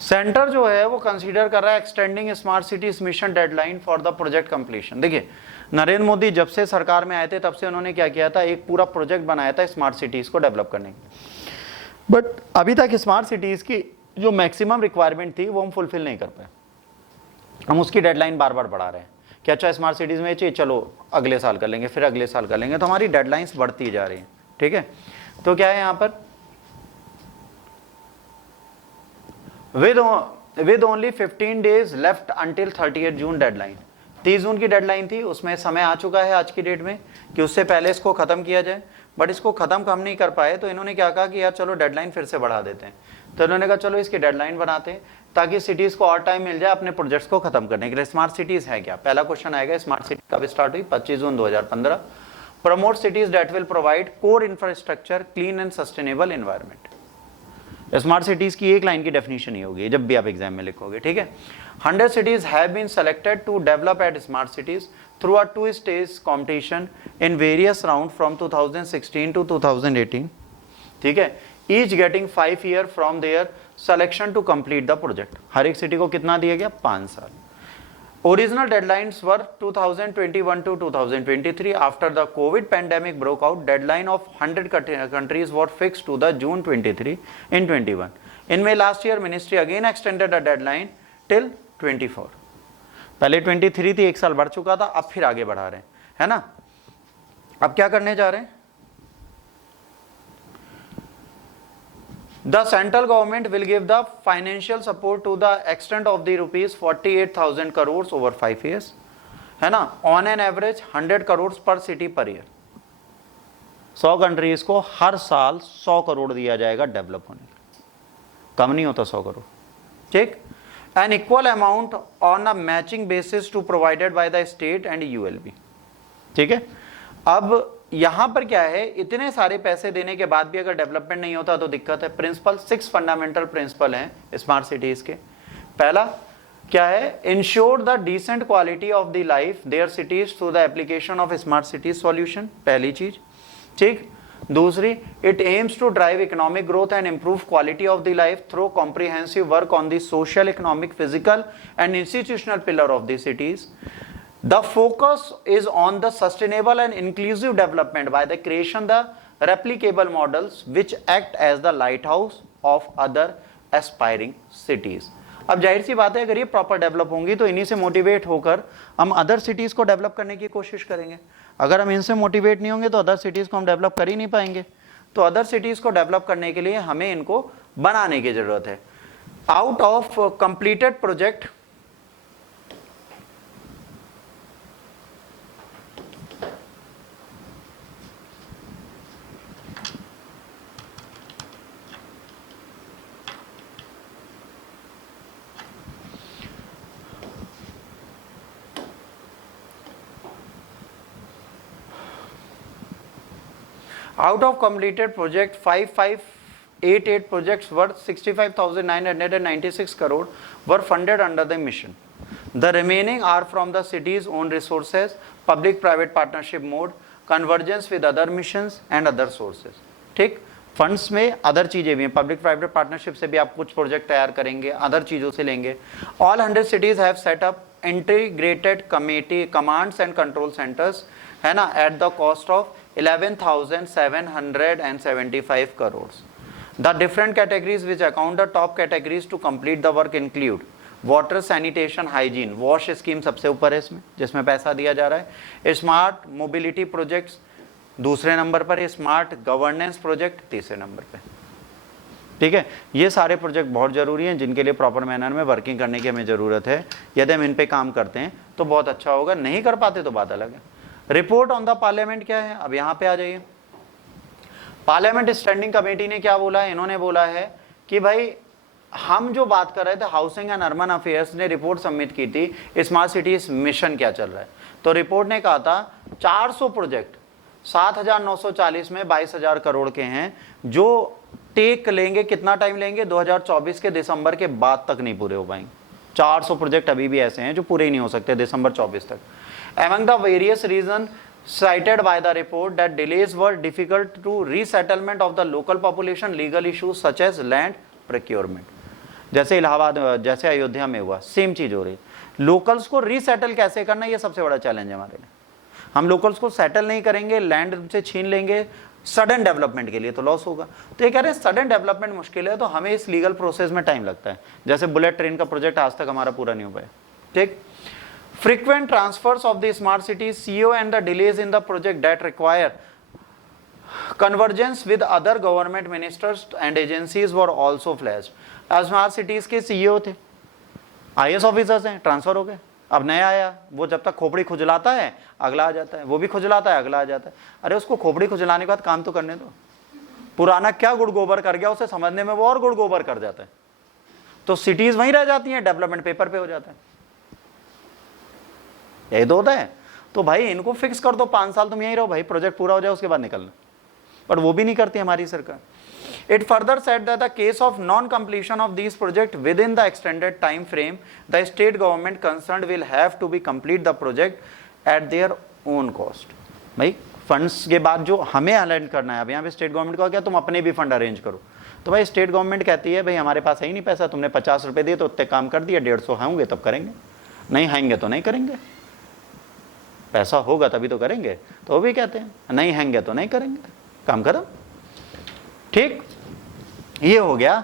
Centre जो है वो कंसीडर कर रहा है extending smart cities mission deadline for the project completion. देखिए नरेंद्र मोदी जब से सरकार में आए थे तब से उन्होंने क्या किया था, एक पूरा प्रोजेक्ट बनाया था स्मार्ट सिटीज को डेवलप करने की, बट अभी तक स्मार्ट सिटीज की जो मैक्सिमम रिक्वायरमेंट थी वो हम फुलफिल नहीं कर पाए। हम उसकी डेडलाइन बार बार बढ़ा रहे हैं कि अच्छा स्मार्ट सिटीज में चाहिए, चलो अगले साल कर लेंगे, फिर अगले साल कर लेंगे, तो हमारी डेडलाइंस बढ़ती जा रही है। ठीक है, तो क्या है यहाँ पर, with only 15 days left until 30th June deadline, 30 जून की डेडलाइन थी, उसमें समय आ चुका है आज की डेट में कि उससे पहले इसको खत्म किया जाए, बट इसको खत्म हम नहीं कर पाए, तो इन्होंने क्या कहा कि यार चलो डेडलाइन फिर से बढ़ा देते हैं। तो इन्होंने कहा चलो इसकी डेडलाइन बनाते हैं ताकि सिटीज को और टाइम मिल जाए अपने प्रोजेक्ट्स को खत्म करने के लिए। स्मार्ट सिटीज है क्या, पहला क्वेश्चन आएगा, स्मार्ट सिटी कब स्टार्ट हुई, 25 जून 2015। Promote cities that will provide core infrastructure, clean and sustainable environment. Smart cities की एक लाइन की डेफिनेशन ही होगी जब भी आप एग्जाम में लिखोगे। ठीक है, 100 cities have been selected to develop at smart cities through a two-stage competition in various rounds from 2016 to 2018. ठीक है, each getting 5 years from their selection to complete the project. हर एक सिटी को कितना दिया गया, 5 साल। Original deadlines were 2021 to 2023. After the COVID pandemic broke out, deadline of 100 countries were fixed to the June 23 in 21. In May last year, ministry again extended the deadline till 24. पहले 23 थी, एक साल बढ़ चुका था, अब फिर आगे बढ़ा रहे हैं, है ना। अब क्या करने जा रहे हैं, The central government will give the financial support to the extent of the rupees 48,000 crores over 5 years, है ना, on an average 100 crores per city per year। 100 countries को हर साल 100 करोड़ दिया जाएगा डेवलप होने के लिए, कम नहीं होता 100 करोड़। ठीक, an equal amount on a matching basis to provided by the state and ULB। ठीक है, अब यहां पर क्या है, इतने सारे पैसे देने के बाद भी अगर डेवलपमेंट नहीं होता तो दिक्कत है। प्रिंसिपल 6 फंडामेंटल प्रिंसिपल हैं स्मार्ट सिटीज के। पहला क्या है, ensure the decent quality of the life their cities through the application of smart cities solution, पहली चीज। ठीक, दूसरी, it aims to drive economic growth and improve quality of the life through comprehensive work on the social, economic, physical and institutional pillar of the cities. The focus is on the sustainable and inclusive development by the creation the replicable models which act as the lighthouse of other aspiring cities। अब जाहिर सी बात है, अगर ये proper develop होंगी तो इन्हीं से मोटिवेट होकर हम अदर सिटीज को डेवलप करने की कोशिश करेंगे। अगर हम इनसे मोटिवेट नहीं होंगे तो अदर सिटीज को हम डेवलप कर ही नहीं पाएंगे। तो अदर सिटीज को डेवलप करने के लिए हमें इनको बनाने की जरूरत है। Out of completed project, out of completed project 5588 projects worth 65,996 crore were funded under the mission. The remaining are from the city's own resources, public private partnership mode, convergence with other missions and other sources। ठीक, funds में other चीजें भी हैं, public private partnership से भी आप कुछ project तैयार करेंगे, अदर चीजों से लेंगे। All 100 cities have set up integrated commands and control centers, है ना, at the cost of 11,775 crores। The different categories which account the top categories to complete the work include water, sanitation, hygiene, wash scheme सबसे ऊपर है इसमें, जिसमें पैसा दिया जा रहा है। स्मार्ट मोबिलिटी प्रोजेक्ट्स दूसरे नंबर पर है, स्मार्ट गवर्नेंस प्रोजेक्ट तीसरे नंबर पे। ठीक है, ये सारे प्रोजेक्ट बहुत जरूरी हैं जिनके लिए प्रॉपर मैनर में वर्किंग करने की हमें जरूरत है। यदि हम इन पे काम करते हैं तो बहुत अच्छा होगा, नहीं कर पाते तो बात अलग है। रिपोर्ट ऑन द पार्लियामेंट क्या है, अब यहाँ पे आ जाइए। पार्लियामेंट स्टैंडिंग कमेटी ने क्या बोला है, इन्होंने बोला है कि भाई हम जो बात कर रहे थे, हाउसिंग एंड अर्बन अफेयर्स ने रिपोर्ट सबमिट की थी, स्मार्ट सिटीज मिशन क्या चल रहा है। तो रिपोर्ट ने कहा था 400 प्रोजेक्ट 7,940 में 22,000 करोड़ के हैं जो टेक लेंगे, कितना टाइम लेंगे, 2024 के दिसंबर के बाद तक नहीं पूरे हो पाएंगे। 400 प्रोजेक्ट अभी भी ऐसे हैं जो पूरे ही नहीं हो सकते दिसंबर 24 तक। Among the various reasons cited by the report that delays were difficult to resettlement of the local population, legal issues such as land procurement। जैसे इलाहाबाद, जैसे अयोध्या में हुआ, सेम चीज हो रही है। लोकल्स को रीसेटल कैसे करना, ये सबसे बड़ा चैलेंज है हमारे लिए। हम लोकल्स को सेटल नहीं करेंगे, लैंड से छीन लेंगे सडन डेवलपमेंट के लिए, तो लॉस होगा। तो ये कह रहे हैं सडन डेवलपमेंट मुश्किल है, तो हमें इस लीगल प्रोसेस में टाइम लगता है। जैसे बुलेट ट्रेन का प्रोजेक्ट आज तक हमारा पूरा नहीं हो पाया। ठीक, frequent transfers of the smart city CO and the delays in the project that require convergence with other government ministers and agencies were also flashed. Smart cities के सीईओ थे, आईएएस ऑफिसर्स हैं, ट्रांसफर हो गए, अब नया आया, वो जब तक खोपड़ी खुजलाता है अगला आ जाता है, वो भी खुजलाता है अगला आ जाता है। अरे उसको खोपड़ी खुजलाने के बाद काम तो करने दो, पुराना क्या गुड़ गोबर कर गया उसे समझने में वो और गुड़ गोबर कर जाता है, तो सिटीज वहीं रह जाती हैं, डेवलपमेंट पेपर पे हो जाता है। यही तो होता है। तो भाई इनको फिक्स कर दो, 5 साल तुम यहीं रहो भाई, प्रोजेक्ट पूरा हो जाए उसके बाद निकलना, पर वो भी नहीं करती हमारी सरकार। It further said that the case of non-completion of these projects within the extended time frame, the state government concerned will have to be complete the project at their own cost. भाई funds के बाद जो हमें align करना है, अब यहाँ पे स्टेट गवर्नमेंट को क्या, तुम अपने भी फंड अरेंज करो। तो भाई स्टेट गवर्नमेंट कहती है भाई हमारे पास है ही नहीं पैसा, तुमने 50 रुपए दिए तो उतने काम कर दिया, 150 होंगे तब करेंगे, नहीं हैंगे तो नहीं करेंगे। पैसा होगा तभी तो करेंगे, तो वो भी कहते हैं नहीं हैंगे तो नहीं करेंगे, काम खत्म। ठीक, ये हो गया